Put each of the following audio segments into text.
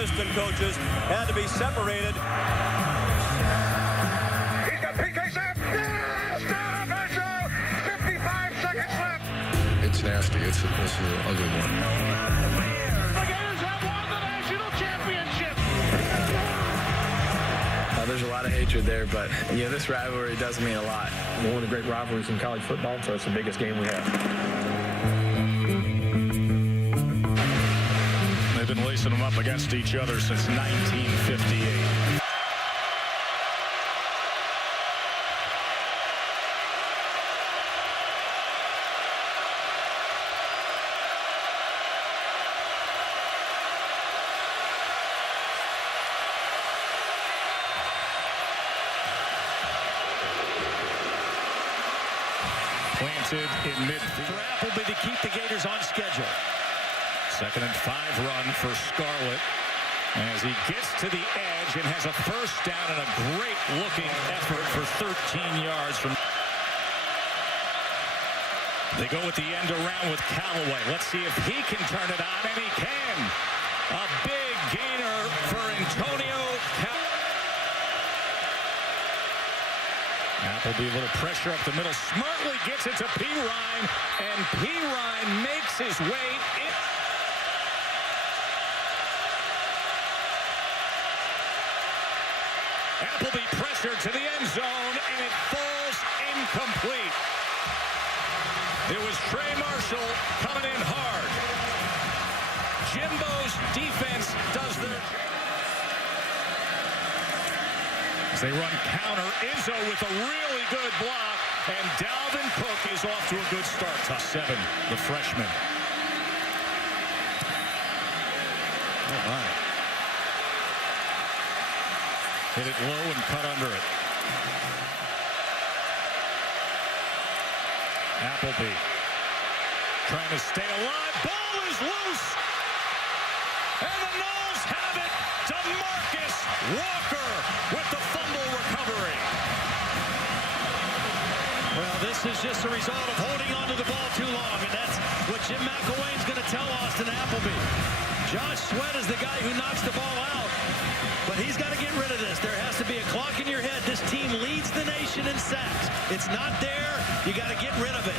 assistant coaches had to be separated. He's got PK Sam. Stop Mitchell. 55 seconds left. It's nasty. This is an ugly one. The Gators have won the national championship. There's a lot of hatred there, but this rivalry does mean a lot. One of the great rivalries in college football, so it's the biggest game we have. They've been lacing them up against each other since 1958. Planted in midfield. For Appleby to keep the Gators on schedule. 2nd and 5 run for Scarlett as he gets to the edge and has a first down and a great looking effort for 13 yards from. They go with the end around with Callaway. Let's see if he can turn it on, and he can. A big gainer for Antonio Callaway. Appleby, a little pressure up the middle, smartly gets it to Perine, and Perine makes his way in. Appleby pressured to the end zone, and it falls incomplete. It was Trey Marshall coming in hard. Jimbo's defense does their. As they run counter, Izzo with a really good block, and Dalvin Cook is off to a good start. Top 7, the freshman. Oh my. Hit it low and cut under it. Appleby trying to stay alive. Ball is loose. And the Noles have it. DeMarcus Walker with the fumble recovery. Well, this is just a result of holding onto the ball too long, and that's what Jim McElwain's going to tell Austin Appleby. Josh Sweat is the guy who knocks the ball out, but he's got to get rid of this. There has to be a clock in your head. This team leads the nation in sacks. It's not there. You got to get rid of it.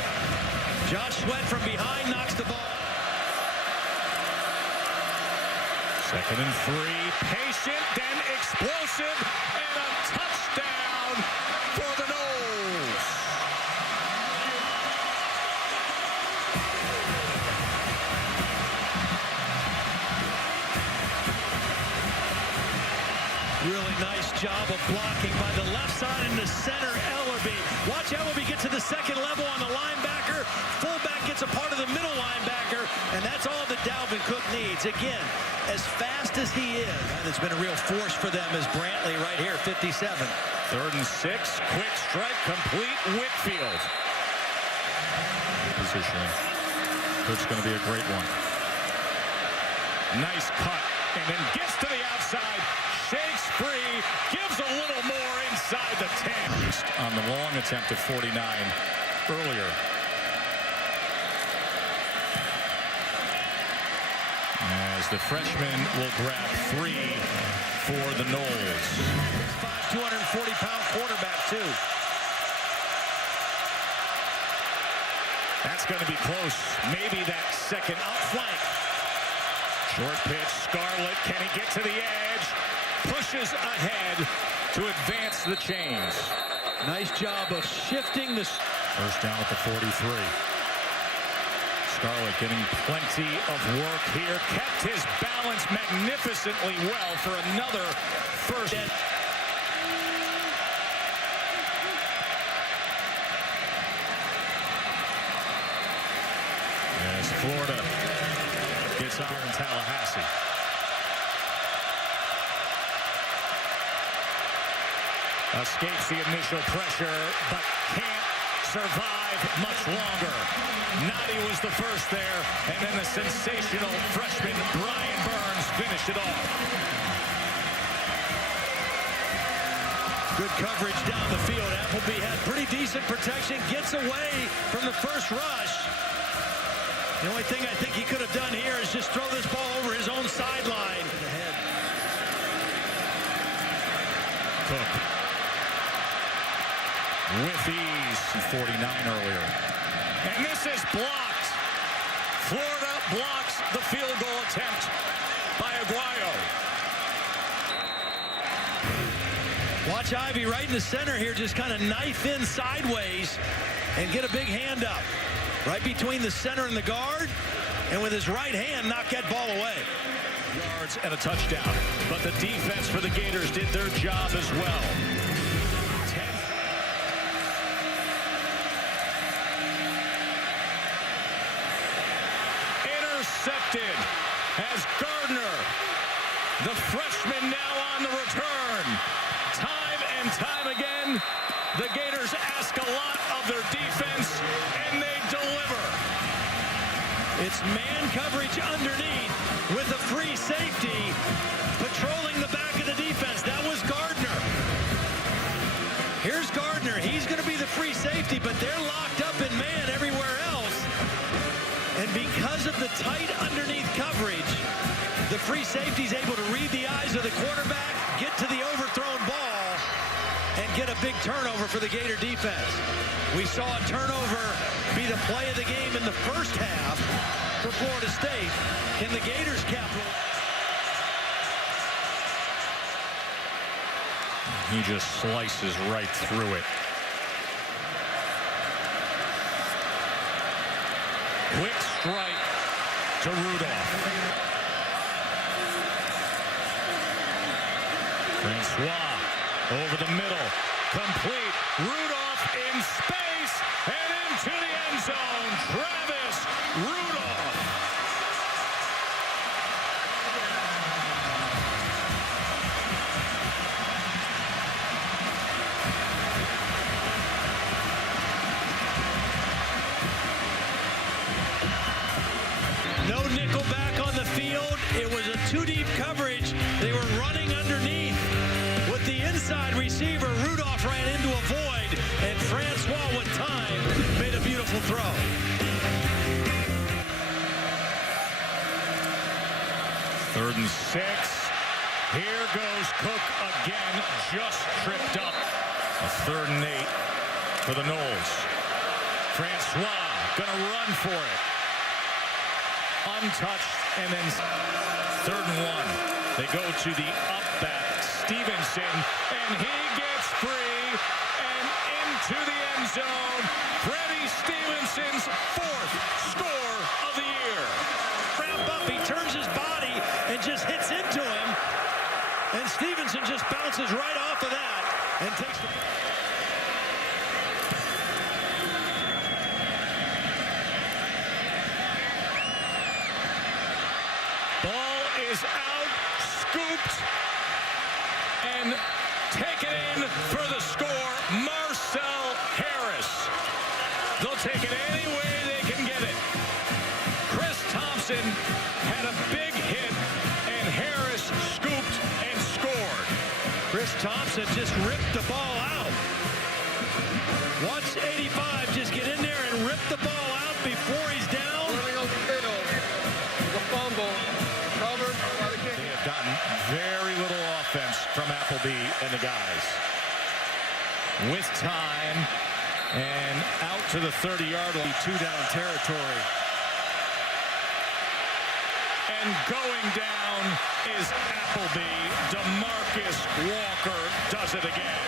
Josh Sweat from behind knocks the ball. 2nd and 3, patient, then explosive, and a touchdown for the Noles. Really nice job of blocking by the left side into center, Ellerbe. Watch Ellerbe get to the second level on the linebacker. Fullback gets a part of the middle linebacker, and that's all that Dalvin Cook needs. Again, as fast as he is, and it's been a real force for them is Brantley right here, 57. 3rd and 6, quick strike, complete. Whitfield. Positioning. It's going to be a great one. Nice cut, and then gets to the outside. Shakes free, gives a little more inside the 10. On the long attempt at 49 earlier. As the freshman will grab 3 for the Noles. 240-pound quarterback, too. That's going to be close. Maybe that second outflank. Short pitch, Scarlett. Can he get to the edge? Pushes ahead to advance the chains. Nice job of shifting the. First down at the 43. Scarlett getting plenty of work here. Kept his balance magnificently well for another first. As Florida gets on in Tallahassee. Escapes the initial pressure, but can't survive much longer. Noddy was the first there, and then the sensational freshman Brian Burns finished it off. Good coverage down the field. Appleby had pretty decent protection, gets away from the first rush. The only thing I think he could have done here is just throw this ball over his own sideline. Cook. With ease. 49 earlier. And this is blocked. Florida blocks the field goal attempt by Aguayo. Watch Ivey right in the center here, just kind of knife in sideways and get a big hand up. Right between the center and the guard, and with his right hand, knock that ball away. Yards and a touchdown. But the defense for the Gators did their job as well. Intercepted as Gardner, the freshman, now on the return. Time and time again, the Gators ask a lot of their defense, and they deliver. It's man coverage underneath with a free safety patrolling the back of the defense. That was Gardner. Here's Gardner. He's going to be the free safety, but they're locked up in man everywhere else. And because of the tight underneath coverage, the free safety's able to read the eyes of the quarterback, get to the overthrown ball, and get a big turnover for the Gator defense. We saw a turnover be the play of the game in the first half for Florida State. Can the Gators capitalize? He just slices right through it. Quick strike to Rudolph. Francois over the middle, complete. Rudolph in space and into the end zone. Travis Rudolph. No nickel back on the field. It was a two-deep coverage. They were running underneath. With the inside receiver, Rudolph ran into a void, and Francois, with time, made a beautiful throw. Third and 6. Here goes Cook again, just tripped up. A 3rd and 8 for the Noles. Francois gonna run for it. Untouched, and then 3rd and 1. They go to the up back, Stevenson, and he gets free and into the end zone. Freddie Stevenson's 4th score of the year. Ramp up, he turns his body and just hits into him, and Stevenson just bounces right off of that and takes the... Ball is out, scooped, and taken in for the score, Marcel Harris. They'll take it any way they can get it. Chris Thompson had a big hit, and Harris scooped and scored. Chris Thompson just ripped the ball out. Watch 85 just get in there and rip the ball out before he's down. They have gotten very little offense from Appleby and the guys. With time, and out to the 30-yard line. 2-down territory. And going down is Appleby. DeMarcus Walker does it again.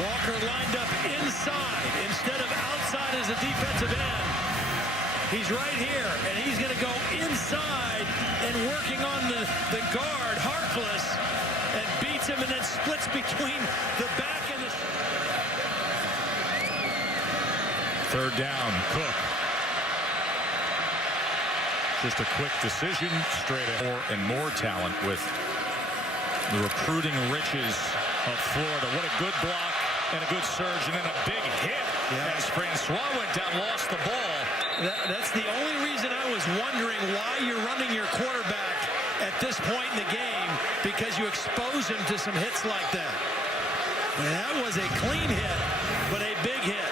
Walker lined up inside instead of outside as a defensive end. He's right here, and he's going to go inside and working on the guard, Harkless, and beats him and then splits between the back and the... 3rd down, Cook. Just a quick decision, straight ahead. More talent with the recruiting riches of Florida. What a good block and a good surge, and then a big hit as Francois went down, lost the ball. That's the only reason I was wondering why you're running your quarterback at this point in the game, because you expose him to some hits like that. And that was a clean hit, but a big hit.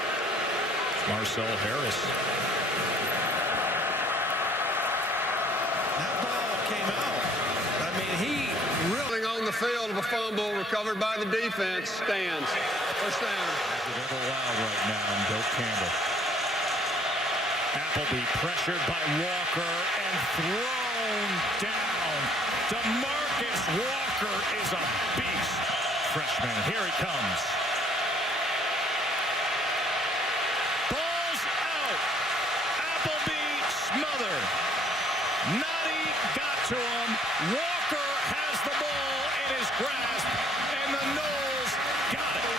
Marcel Harris. the field of a fumble recovered by the defense. Stands. First down. It's ever wild right now in Doak Campbell. Appleby pressured by Walker and thrown down. DeMarcus Walker is a beast. Freshman, here he comes. Ball's out. Appleby smothered. Nutty got to him. Walker has the ball in his grasp, and the Noles got it.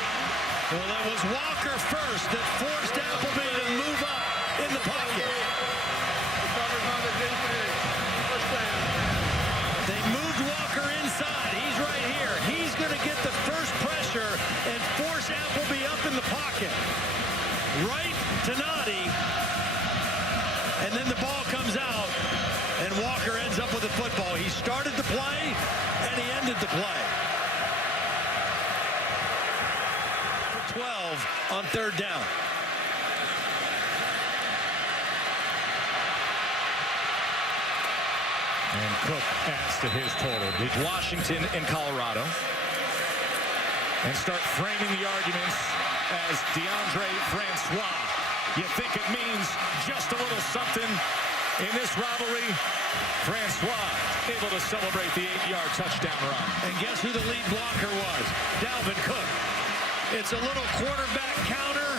Well, that was Walker first that forced Appleby to move up in the pocket. Recovered by the defense. First down. They moved Walker inside. He's right here. He's going to get the first pressure and force Appleby up in the pocket. Right to Nutty. And then the ball comes out, and Walker ends up with the football. He started the play, and he ended the play. 12 on third down. And Cook adds to his total. Washington and Colorado. And start framing the arguments as DeAndre Francois. You think it means just a little something in this rivalry? Francois able to celebrate the 8-yard touchdown run. And guess who the lead blocker was? Dalvin Cook. It's a little quarterback counter.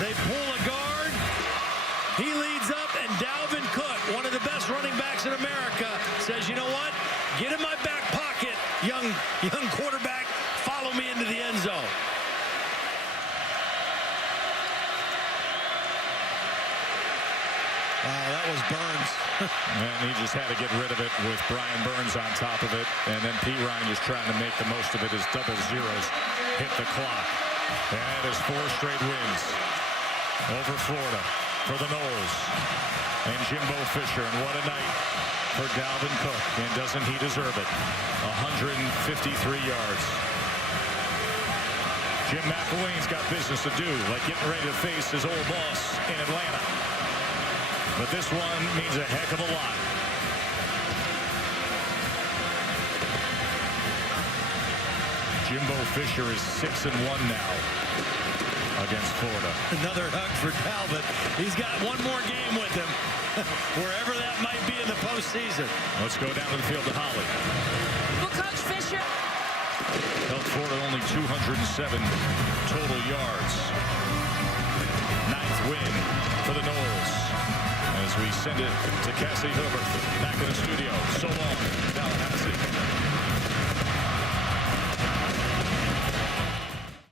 They pull a guard. He leads up, and Dalvin Cook, one of the best running backs in America, says, you know what? Get in my back pocket, young quarterback. Follow me into the end zone. Wow, that was Burns. And he just had to get rid of it with Brian Burns on top of it. And then P. Ryan just trying to make the most of it as double zeros hit the clock. And it is 4 straight wins over Florida for the Noles. And Jimbo Fisher. And what a night for Dalvin Cook. And doesn't he deserve it? 153 yards. Jim McElwain's got business to do, like getting ready to face his old boss in Atlanta. But this one means a heck of a lot. Jimbo Fisher is 6-1 now against Florida. Another hug for Dalvin. He's got one more game with him, wherever that might be in the postseason. Let's go down to the field to Holly. Well, Coach Fisher. Held Florida only 207 total yards. 9th win for the Noles. As we send it to Cassie Hilbert back in the studio.